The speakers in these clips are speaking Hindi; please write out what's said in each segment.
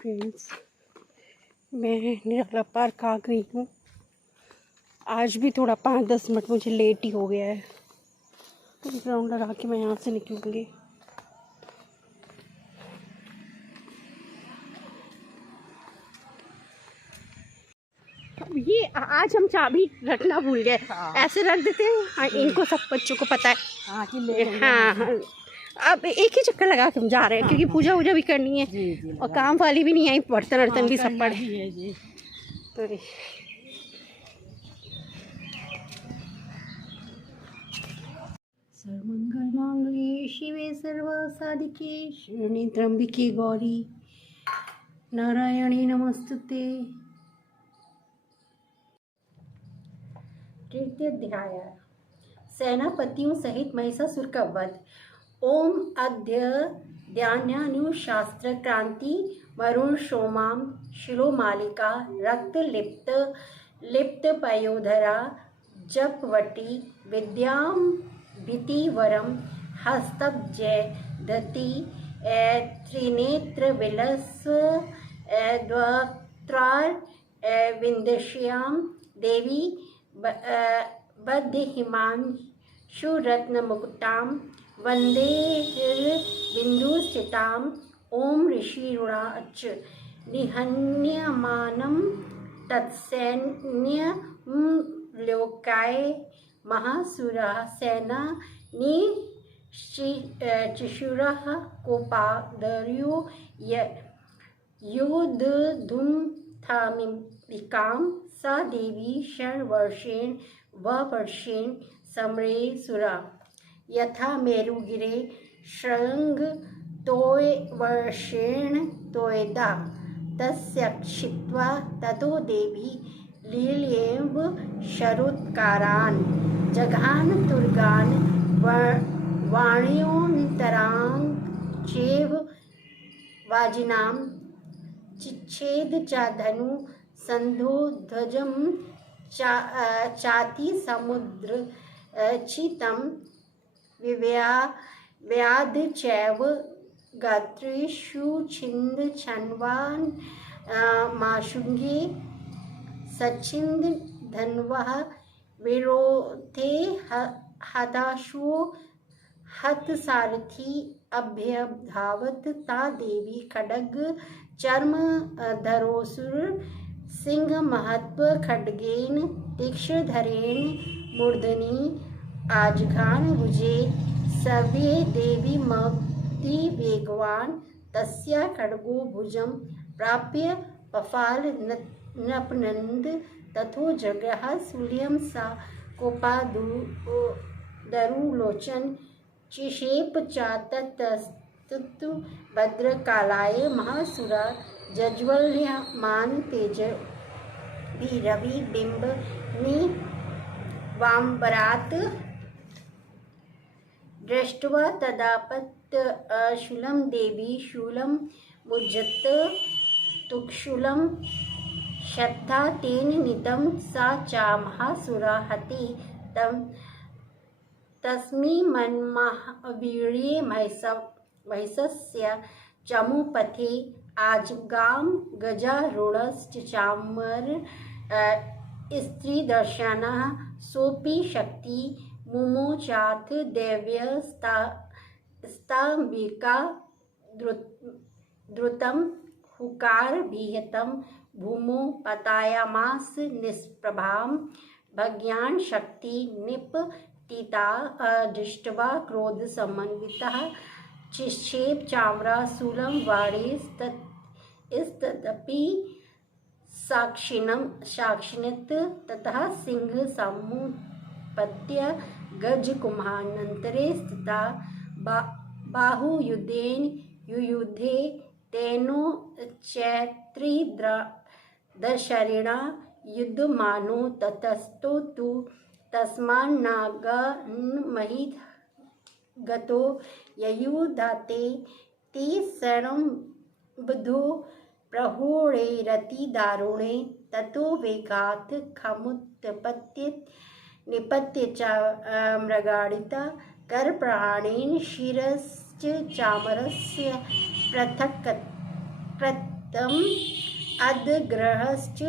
फ्रेंड्स, मैं निराला पार्क आ गई हूँ। आज भी थोड़ा 5-10 मिनट मुझे लेट ही हो गया है। एक राउंड लगा के मैं यहाँ से निकलूँगी। ये आज हम चाबी रखना भूल गए। ऐसे रख देते हैं। हाँ, इनको सब बच्चों को पता है। हाँ, अब एक ही चक्कर लगा के हम जा रहे हैं क्योंकि पूजा वूजा भी करनी है। जी, और काम वाली भी नहीं आई, बर्तन वर्तन भी सब पड़े हैं जी। तो सर्वमंगल मांगल्ये शिवे सर्व साधिके शरण्ये त्र्यंबके गौरी नारायणी नमस्तुते। तृतीय अध्याय। सेनापतियों सहित महिषासुर का वध। ओम अद्य ध्यानानुशास्त्र क्रांति वरुण सोमाम शिरोमालिका रक्त लिप्त पयोधरा जपवटी विद्याम भीतिवरम हस्तब्जयधति त्रिनेत्र विलस्व द्वक्त्रार विंदश्याम देवी बद्धहिमांशुरत्नमुकुटां वन्दे बिन्दुस्थितां। ओम ऋषिरुवाच निहन्यमानं तत्सैन्यमवलोक्य महासुरः सेना निशिशुरः कोपादर्यो योद्धुं थामिकां सा देवी षड्वर्षेण वर्षेण समरे सुरा यथा मेरुगिरे शृंग तोयवर्षेण तोयदा तस्य क्षिप्त्वा ततो देवी लीलयेव शरोत्कारान् जघान तुर्गान् वाण्योन्तरां चैव वाजिनां चिच्छेद च धनु संधो ध्वजं चाति समुद्र चितं व्याध चैव गात्रेषु छिन्द छन्वान् माशुंगे सच्छिन्द धन्वः विरोधे हताशो हतसारथी अभ्यधावत ता देवी खड्ग चर्म धरोसुर सिंह महत्व खड्गेन तीक्ष्णधरेण मूर्धनि आजघान भुजे सव्ये देवी मग्धि वेगवान् तस्या खड्गो भुजं प्राप्य पफाल नपनन्द तथो जगह शूल्यं सा कोपादरुलोचन चिक्षेप चातस्तु भद्रकालाय महासुरा जज्वल्यमान तेजभी बिंब निवाम्बरात् दृष्ट्वा तदापत्शूलं देवी शूलं मुज्जत तुक्षूलं श्रद्धा तेन नीतं सा चा महासुरा हति तस्मिन्महावीर्ये महिषस्य चमूपथे आजगाम गजारूढश्चामर स्त्रीदर्शनः सोऽपि शक्ति मुमोचाथ दैव्यस्ताम्बिका द्रुतं हुकारभिहतं भूमौ पतायामास निष्प्रभां भग्यान् शक्ति निपतिता दृष्ट्वा क्रोधसमन्वितः चिक्षेप चाम्रा शूलं वाणीस्तदपि साक्षिणत ततः सिंह समुत्पत्य गजकुम्भानन्तरे स्थिता बाहुयुधेन युयुधे तेनो चैत्रिदशरिणा युद्धमानो ततस्तो तु तस्मान्नागन्महिगतो ययुधाते ते शरणं बुधो प्रहोरेरति दारुणे ततो वेगात् खमुत्पत्य निपत्य च मृगाडिता करप्राणेन शिरश्च चामरस्य तम अदग्रहश्च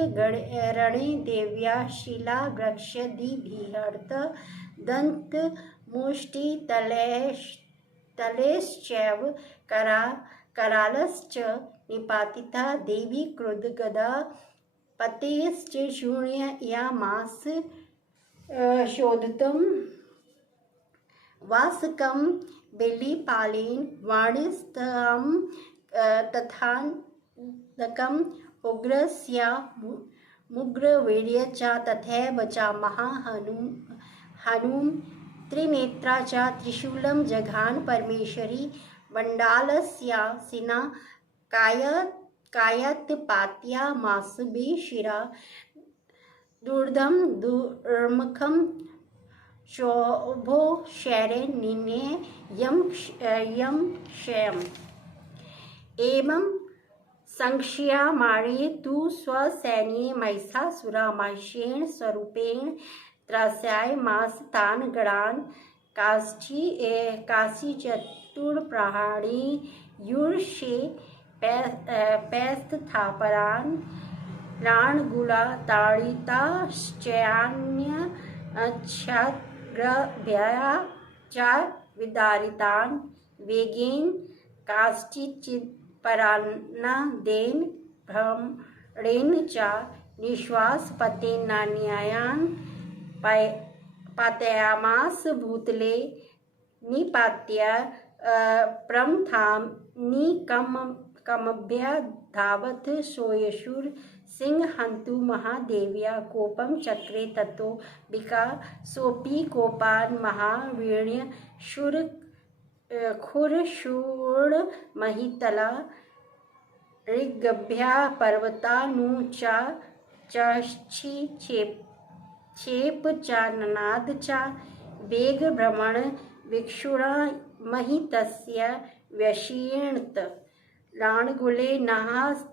रणे देव्या शिलावृक्षदिभिहर्त दन्तमुष्टितलेश्चैव करालश्च निपातिता देवी क्रुद्धगदा पतेश्च शून्ययामास शोधितं वासकं बेलीपालेन वाणिस्तं तथान्धकम् उग्रस्यामुग्रवीर्य च तथैव च महाहनुं त्रिनेत्रा च त्रिशूलं जघान परमेश्वरी वण्डालस्यासिना कायत्पात्या मासुबे शिरा दुर्दं दुर्मुखं शोभो शैरे निने यं क्षयम् एवं संक्ष्यामाणे तु स्वसैन्ये महिषासुरा महिषेण स्वरूपेण त्रास्यामास तान् गणान् काशीचतुर्प्रहरी यूर्षे पैस्तथापरान् प्राणगुलाताडिताश्चयान्यच्छाग्रभया च विदारितान् वेगेन काश्चिच्चित्परान्नादेन भ्रमणेन च निःश्वासपतेनान्यान् पातयामास भूतले निपात्य प्रमथानिकमभ्यधावत् सोऽशुर सिंहन्तु महादेव्या कोपं चक्रे ततो विकासोऽपि कोपान् महावीर्य खुरशूर्णमहितला ऋग्भ्या पर्वतानुचा चक्षिक्षेप च ननाद च वेगभ्रमण विक्षुणा महितस्य व्यशीर्णत राणगुले नाहस्तश्चाब्धि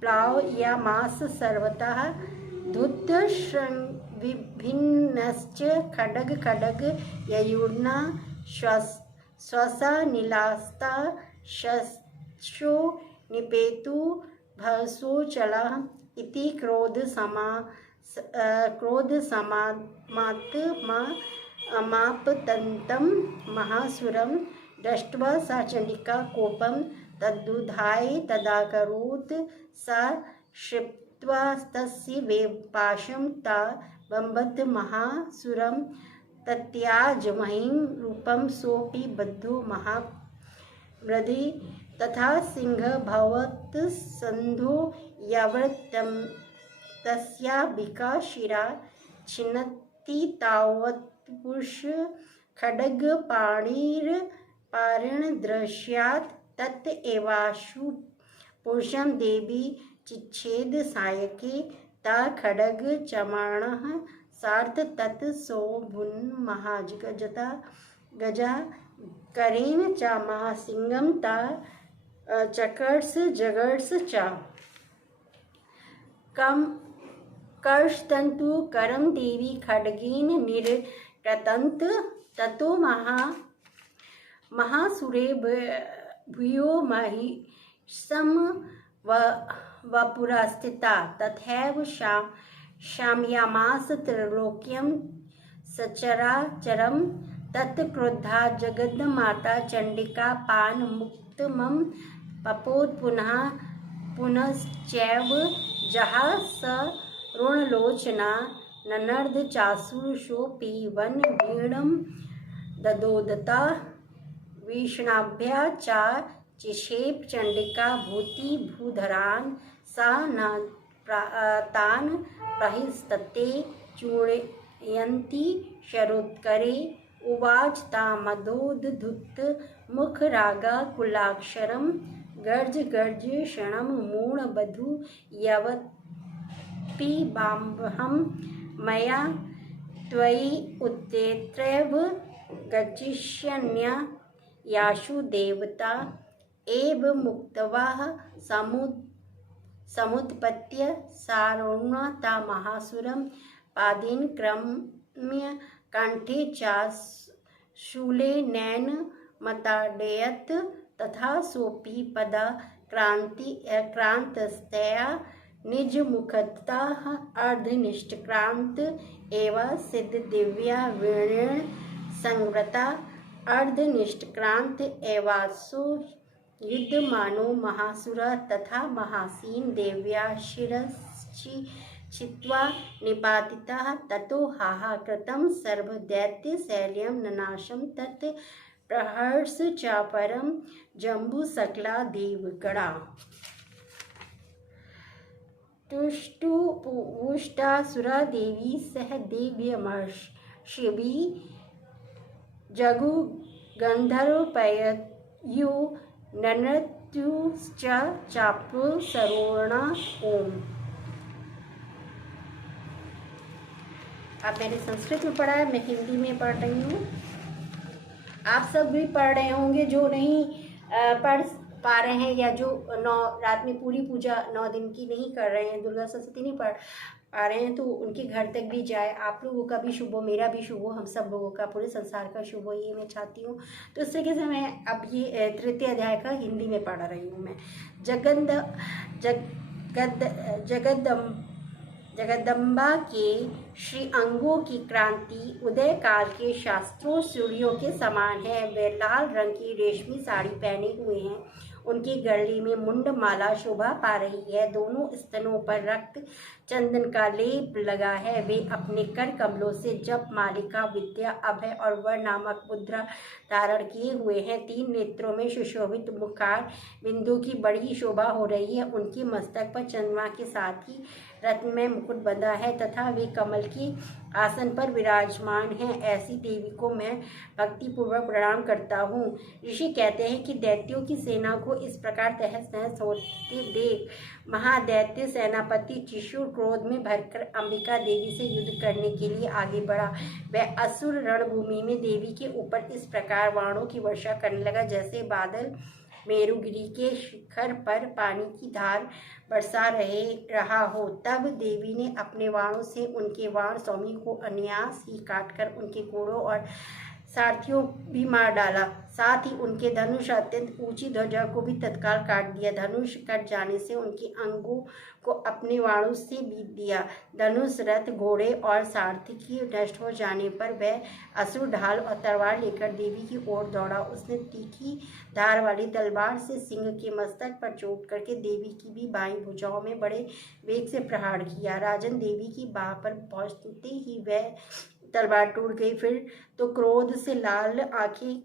प्लावयामास सर्वतः धूतशृङ्गविभिन्नश्च खड्ग ययुर्ना स्वसा नीलास्ता शशो निपेतु भसोचला इति क्रोधसमाप्तं महासुरं दृष्ट्वा सा चण्डिका कोपं तद्दुधाय तदाकरोत् सा क्षिप्त्वा तस्य वेपाशं ता बम्बत महासुरं तत्याज महिं रूपं सोऽपि बद्धो महाव्रधि तथा सिंहभवत् सन्धो यावत् तस्या शिरा छिन्नति तावत् पुरुष खड्गपाणिर्दृश्यात् तत् एवाशु पुरुषं देवी चिच्छेद सायके ता खड्ग चमाणः सार्थ तत् सोऽभून् महागजता गजा करेण च महासिंहं ता चकर्ष जगर्ष च कर्षतन्तु करं देवी खड्गेन निरकृतन्त ततो महासुरे भूयो महिषं वपुरास्थिता तथैव शाम्यामास त्रैलोक्यं सचराचरं तत्क्रोधा जगन्माता चण्डिका पानमुक्तमं पपोत पुनश्चैव जहास ऋणलोचना ननर्द चासुषोऽपि वनवीणं ददोदता विष्णाभ्या च चिक्षेप चण्डिका भूतिभूधरान् सा न तान् प्रहिस्तते चूर्णयन्ती शरोत्करे उवाच तामदोद्धुत मुखरागाकुलाक्षरं गर्ज क्षणं मूढबधू यवत्पिबाम्बहं मया त्वयि उत्तेत्रैव गच्छिष्यन्या यासु देवता एव मुक्तवाः समुत्पत्य सारोणता महासुरं पादेन क्रम्य कंठे च शूलेनैन मताडयत् तथा सोपी पदा क्रांतस्तया निजमुखतः अर्धनिष्क्रांत एवं सिद्ध दिव्या वीणेन संवृता अर्धनिष्क्रांत एवासु युद्धमानो महासुर तथा महासीन देव्या शिरश्चि छित्त्वा निपातितः ततो हाहाकृतं सर्वदैत्यशैल्यं ननाशं तत् प्रहर्ष चापरं जम्बूसकला देवगणा तुष्टुपुष्टासुरा देवी सह देव्यमर्षिभिः जगु गन्धर्वपययो ननत्युश्च चाप्लु सरोणा ओम। अब मैंने संस्कृत में पढ़ा है, मैं हिंदी में पढ़ रही हूँ। आप सब भी पढ़ रहे होंगे, जो नहीं पढ़ पा रहे हैं या जो रात में पूरी पूजा 9 दिन की नहीं कर रहे हैं, दुर्गा सप्तशती नहीं पढ़ पा रहे हैं, तो उनके घर तक भी जाए। आप लोगों का भी शुभ हो, मेरा भी शुभ हो, हम सब लोगों का, पूरे संसार का शुभ हो, ये मैं चाहती हूँ। तो इस तरीके से मैं अब ये तृतीय अध्याय का हिंदी में पढ़ रही हूँ मैं। जगदम्बा के श्री अंगों की क्रांति उदय काल के शास्त्रों सूर्यों के समान है। वे लाल रंग की रेशमी साड़ी पहने हुए हैं, उनकी गरली में मुंड माला शोभा पा रही है, दोनों स्तनों पर रक्त चंदन का लेप लगा है। वे अपने कर कमलों से जप मालिका विद्या अभय और वर नामक मुद्रा धारण किए हुए हैं। 3 नेत्रों में सुशोभित मुखार बिंदु की बड़ी शोभा हो रही है। उनके मस्तक पर चंद्रमा के साथ ही रत्न में मुकुट बंधा है तथा वे कमल की आसन पर विराजमान हैं। ऐसी देवी को मैं भक्तिपूर्वक प्रणाम करता हूँ। ऋषि कहते हैं कि दैत्यों की सेना को इस प्रकार तहस नहस होते देख महादैत्य सेनापति त्रिशूल क्रोध में भरकर अंबिका देवी से युद्ध करने के लिए आगे बढ़ा। वह असुर रणभूमि में देवी के ऊपर इस प्रकार बाणों की वर्षा करने लगा जैसे बादल मेरुगिरी के शिखर पर पानी की धार बरसा रहा हो। तब देवी ने अपने बाणों से उनके बाण स्वामी को अनायास ही काटकर उनके घोड़ों और सारथियों भी मार डाला। साथ ही उनके धनुष अत्यंत ऊंची ध्वजा को भी तत्काल काट दिया। धनुष कट जाने से उनके अंगों को अपने बाणों से बीत दिया। धनुष रथ घोड़े और सारथी की नष्ट हो जाने पर वह असुर ढाल और तलवार लेकर देवी की ओर दौड़ा। उसने तीखी धार वाली तलवार से सिंह के मस्तक पर चोट करके देवी की भी बाईं भुजाओं में बड़े वेग से प्रहार किया। राजन देवी की बाह पर पहुंचते ही वह तलवार टूट गई। फिर तो क्रोध से लाल आंखें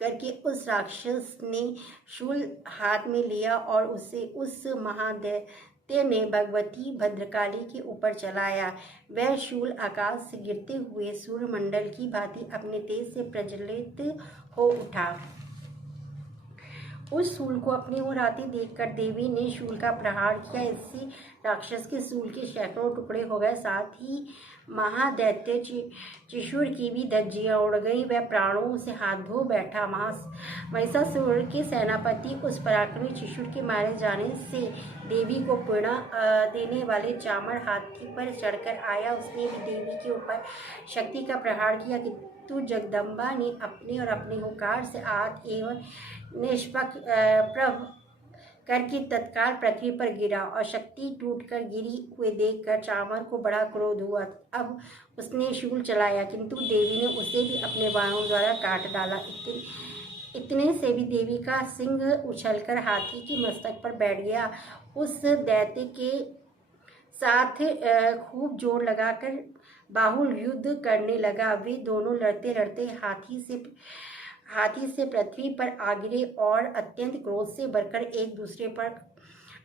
करके उस राक्षस ने शूल हाथ में लिया और उसे उस महादैत्य ने भगवती भद्रकाली के ऊपर चलाया। वह शूल आकाश से गिरते हुए सूर्यमंडल की भांति अपने तेज से प्रज्वलित हो उठा। उस शूल को अपनी ओर आते देखकर देवी ने शूल का प्रहार किया। इससे राक्षस के शूल के सैकड़ों टुकड़े हो गए। साथ ही महादैत्य त्रिशूर की भी धज्जियां उड़ गई। वह प्राणों से हाथ धो बैठा। महिषासुर के सेनापति उस पराक्रमी त्रिशूर के मारे जाने से देवी को पीड़ा देने वाले चामर हाथी पर चढ़कर आया। उसने भी देवी के ऊपर शक्ति का प्रहार किया, किंतु जगदम्बा ने अपने और अपने हुंकार से आग एवं निष्पक्ष प्रभ करके तत्काल पृथ्वी पर गिरा और शक्ति टूटकर गिरी हुए देखकर चामर को बड़ा क्रोध हुआ। अब उसने शूल चलाया, किंतु देवी ने उसे भी अपने बाणों द्वारा काट डाला। इतने से भी देवी का सिंह उछलकर हाथी के मस्तक पर बैठ गया। उस दैत्य के साथ खूब जोर लगाकर बाहुल युद्ध करने लगा। वे दोनों लड़ते लड़ते हाथी से पृथ्वी पर आ गिरे और अत्यंत क्रोध से भरकर एक दूसरे पर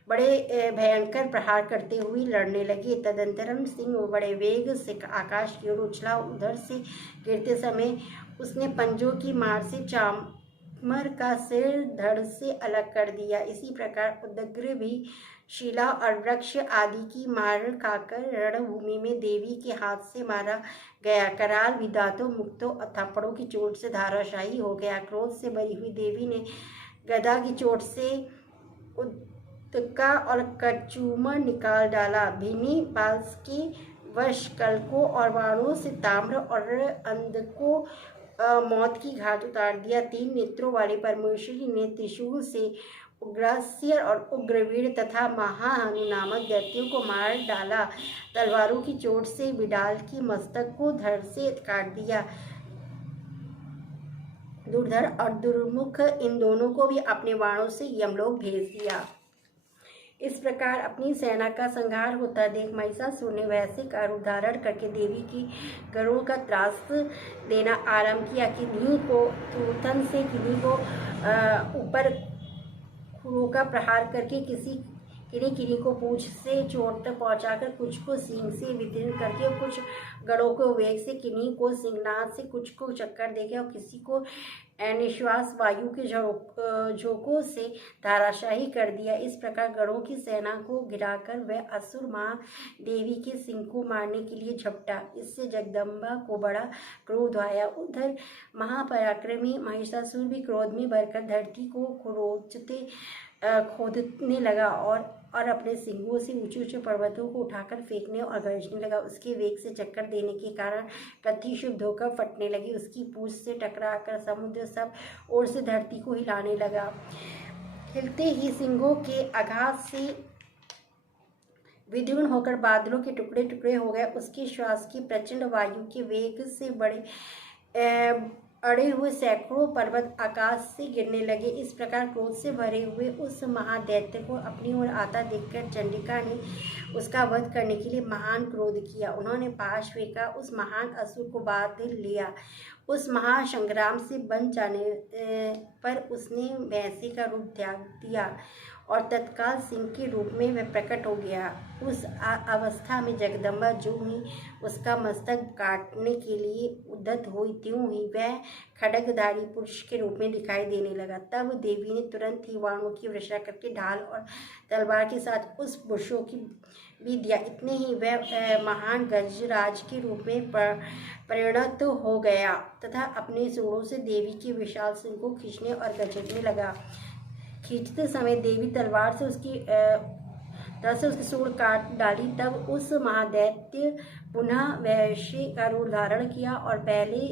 बड़े भयंकर प्रहार करते हुए लड़ने लगे। तदंतरम सिंह बड़े वेग से आकाश की ओर उछला। उधर से गिरते समय उसने पंजों की मार से चामर का सिर धड़ से अलग कर दिया। इसी प्रकार उदग्र भी शिला और वृक्ष आदि की मार खाकर रणभूमि में देवी के हाथ से मारा गया। कराल भी दांतों मुक्तों और थप्पड़ों की चोट से धाराशायी हो गया। क्रोध से भरी हुई देवी ने गदा की चोट से उदका और कचूमर निकाल डाला। भीनी पास के वश कलकों और बाणों से ताम्र और अंधकों मौत की घाट उतार दिया। 3 नेत्रों वाले परमेश्वरी ने त्रिशूल से उग्रास्य और उग्रवीर तथा महाहनु नामक दैत्यों को मार डाला। तलवारों की चोट से बिडाल की मस्तक को धड़ से काट दिया। दुर्धर और दुर्मुख इन दोनों को भी अपने बाणों से यमलोक भेज दिया। इस प्रकार अपनी सेना का संहार होता देख महिषासुर ने वैसे का रूप धारण करके देवी की गरुड़ का त्रास देना आरंभ किया। किन्हीं को तूर्थन से, किन्हीं को ऊपर खुरों का प्रहार करके, किन्हीं को पूंछ से चोट पहुंचाकर, कुछ को सींग से विदीर्ण करके, कुछ गड़ों को वेग से, किन्हीं को सिंहनाद से, कुछ को चक्कर देके और किसी को निश्वास वायु के झोंकों से धाराशाही कर दिया। इस प्रकार गणों की सेना को गिराकर वह असुर माँ देवी के सिंह को मारने के लिए झपटा। इससे जगदम्बा को बड़ा क्रोध आया। उधर महापराक्रमी महिषासुर भी क्रोध में भरकर धरती को खोदने लगा और अपने सिंगों से ऊंचे ऊंचे पर्वतों को उठाकर फेंकने और गरजने लगा। उसके वेग से चक्कर देने के कारण पृथ्वी शुद्ध होकर फटने लगी। उसकी पूंछ से टकराकर समुद्र सब ओर से धरती को हिलाने लगा। हिलते ही सिंगों के आघात से विदीर्ण होकर बादलों के टुकड़े टुकड़े हो गए। उसके श्वास की प्रचंड वायु के वेग से अड़े हुए सैकड़ों पर्वत आकाश से गिरने लगे। इस प्रकार क्रोध से भरे हुए उस महादैत्य को अपनी ओर आता देखकर चंडिका ने उसका वध करने के लिए महान क्रोध किया। उन्होंने पाश फेंका, उस महान असुर को बांध लिया। उस महासंग्राम से बन जाने पर उसने भैंसे का रूप त्याग दिया और तत्काल सिंह के रूप में वह प्रकट हो गया। उस अवस्था में जगदम्बा जो ही उसका मस्तक काटने के लिए उद्यत हुई, त्यों ही वह खड्गधारी पुरुष के रूप में दिखाई देने लगा। तब देवी ने तुरंत ही बाणों की वर्षा करके ढाल और तलवार के साथ उस पुरुषों की भी दिया। इतने ही वह महान गजराज के रूप में परिणत हो गया तथा अपने सूंडों से देवी के विशाल सिंह को खींचने और गजरने लगा। खींचते समय देवी तलवार से उसकी सूंड काट डाली। तब उस महादैत्य पुनः वैश्य का रूप धारण किया और पहले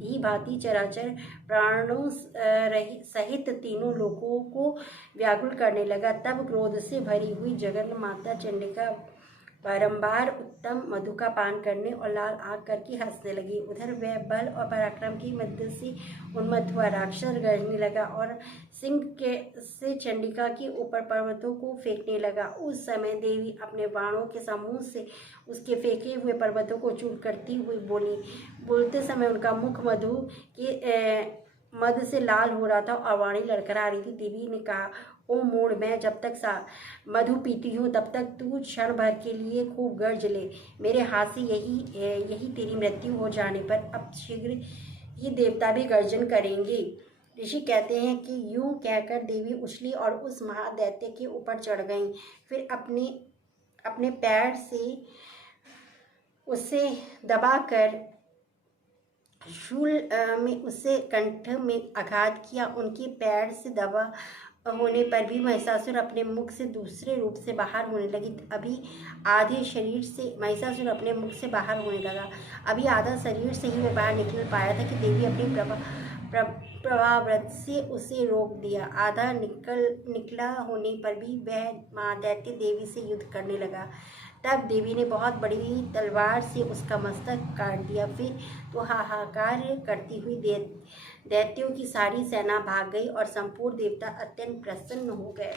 ही भांति चराचर प्राणों सहित तीनों लोकों को व्याकुल करने लगा। तब क्रोध से भरी हुई जगन माता चंडिका बारंबार उत्तम मधु का पान करने और लाल आंख करके हंसने लगी। उधर वह बल और पराक्रम की मध्य से उन्मत्त हुआ राक्षस गरजने लगा और सिंह से चंडिका के ऊपर पर्वतों को फेंकने लगा। उस समय देवी अपने बाणों के समूह से उसके फेंके हुए पर्वतों को चूर करती हुई बोली। बोलते समय उनका मुख मद से लाल हो रहा था और वाणी लड़खड़ा रही थी। देवी ने कहा, ओ मूढ़, मैं जब तक मधु पीती हूँ तब तक तू क्षण भर के लिए खूब गर्ज ले। मेरे हाथ से यही तेरी मृत्यु हो जाने पर अब शीघ्र ही देवता भी गर्जन करेंगे। ऋषि कहते हैं कि यूं कहकर देवी उछली और उस महादैत्य के ऊपर चढ़ गई। फिर अपने पैर से उसे दबाकर शूल में उससे कंठ में आघात किया। उनके पैर से दबा होने पर भी महिषासुर अपने मुख से दूसरे रूप से बाहर होने लगी। अभी आधे शरीर से महिषासुर अपने मुख से बाहर होने लगा। अभी आधा शरीर से ही वह बाहर निकल पाया था कि देवी अपनी प्रभाव्रत से उसे रोक दिया। आधा निकला होने पर भी वह महादैत्य देवी से युद्ध करने लगा। तब देवी ने बहुत बड़ी तलवार से उसका मस्तक काट दिया। फिर तो हाहाकार करती हुई दैत्यों की सारी सेना भाग गई और संपूर्ण देवता अत्यंत प्रसन्न हो गए।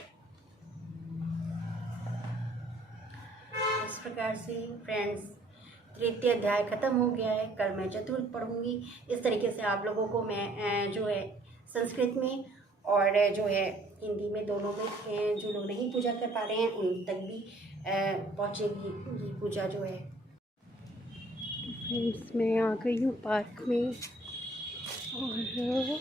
इस प्रकार से फ्रेंड्स तृतीय अध्याय खत्म हो गया है। कल मैं चतुर्थ पढ़ूंगी। इस तरीके से आप लोगों को मैं जो है संस्कृत में और जो है हिंदी में दोनों में जो लोग नहीं पूजा कर पा रहे हैं उन तक भी पहुँचेगी ये पूजा जो है। फ्रेंड्स मैं आ गई हूँ पार्क में और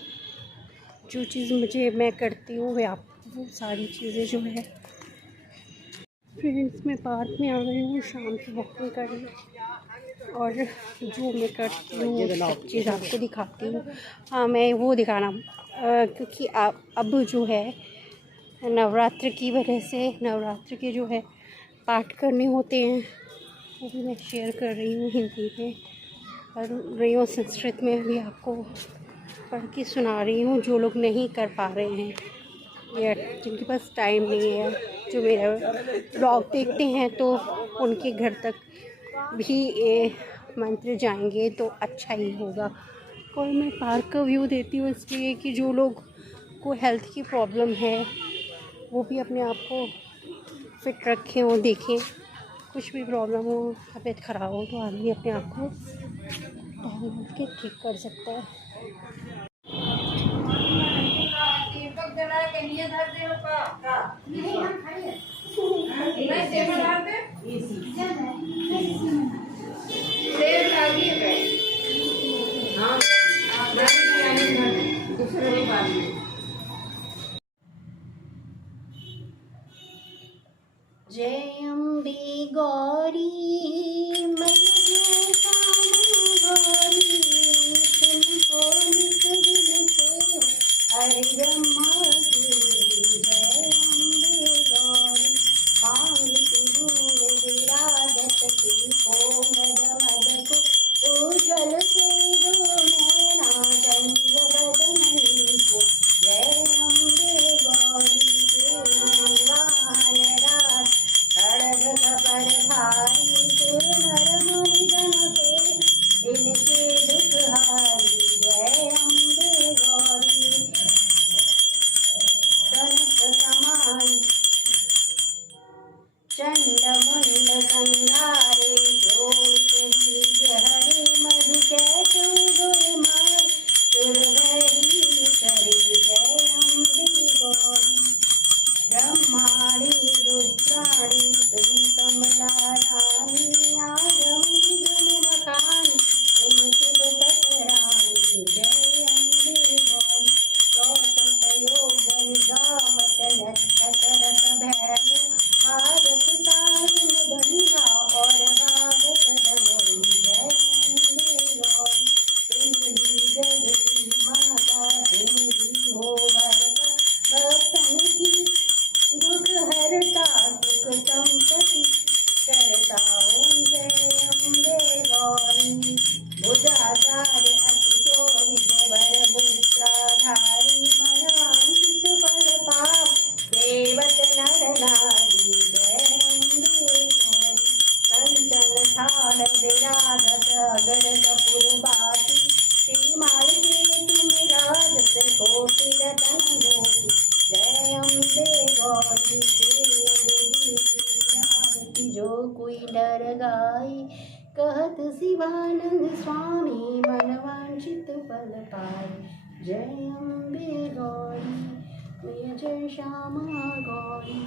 जो चीज़ मैं करती हूँ वो सारी चीज़ें जो है फ्रेंड्स मैं पार्क में आ गई हूँ शाम की वॉकिंग करने और जो मैं करती हूँ सब चीज़ आपको दिखाती हूँ। हाँ मैं वो दिखाना क्योंकि अब जो है नवरात्र की वजह से नवरात्र के जो है पाठ करने होते हैं वो भी मैं शेयर कर रही हूँ हिंदी में। पढ़ रही हूँ संस्कृत में भी, आपको पढ़ के सुना रही हूँ। जो लोग नहीं कर पा रहे हैं या जिनके पास टाइम नहीं है, जो मेरा ब्लॉग देखते हैं, तो उनके घर तक भी ये मंत्र जाएंगे तो अच्छा ही होगा। और मैं पार्क का व्यू देती हूँ इसलिए कि जो लोग को हेल्थ की प्रॉब्लम है वो भी अपने आप को फिट रखें और देखें। कुछ भी प्रॉब्लम हो, तबीयत ख़राब हो, तो आदमी अपने आप को टहल के ठीक कर सकता है। जय अम्बे गौरी मैया गौरी, तुमको नित दिन से हरि ब्रह्मा जी। जय अम्बे गौरी मांगती दूर विराजत की को मद मद को उज्ज्वल से दो नैना चंद्र बदन को। जय अम्बे गौरी वाहन राज खड़ग कपर भारी, सुर नर मुनि जन के इनके दुखहारी। जय अम्बे गौरी कनक समान चंड मुंड संगारे, शोक बीज हरे मधु कैटु गुर मार, सुरहरि करे। जय अम्बे गौरी ब्रह्माणी रुद्राणी तुम कमला रानी, आगम निगम मकानी तुम शिव पटरानी। जय अम्बे गौरी चौपट योग निगामत लटक करत भैरव, भारत तारिन धनिया और भारत डमरू। जय अम्बे गौरी तुम ही जग की माता, तुम ही हो भरता भक्तन की दुख हरता, सुख संपत्ति करता। ओम जय अम्बे गौरी भुजाचार्य अति शोभित वर मुद्राधारी, मनवांछित फल पाव सेवत नर नारी। जय अम्बे गौरी कंचन थाल विराजत अगर कपूर बाती, श्रीमाल के तुम राजत कोटि रतन ज्योति। जय अम्बे गौरी आरती जो कोई डर गाए, कहत शिवानंद स्वामी मनवांछित फल पाए। जय अम्बे गौरी जय श्यामा गौरी।